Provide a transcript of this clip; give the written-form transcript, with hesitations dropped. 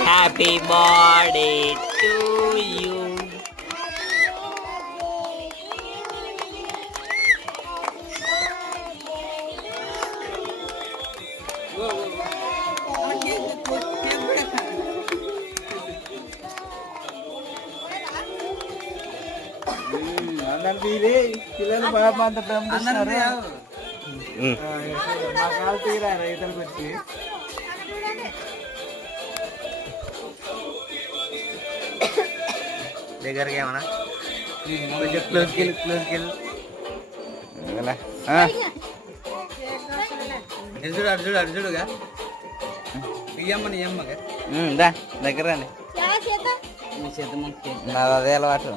Happy birthday to you. పిల్లలు బాగా అంత పంపిస్తున్నారు. మా కాలు తీరా రైతులకు వచ్చి దగ్గరకి ఏమన్నా కొంచెం క్లోజ్కి వెళ్ళి చూడు అటు చూడు అటు చూడుగా ఇయ్యమ్మ నీ అమ్మగా దా దగ్గర నీ చేత నాది అదే అలవాటు.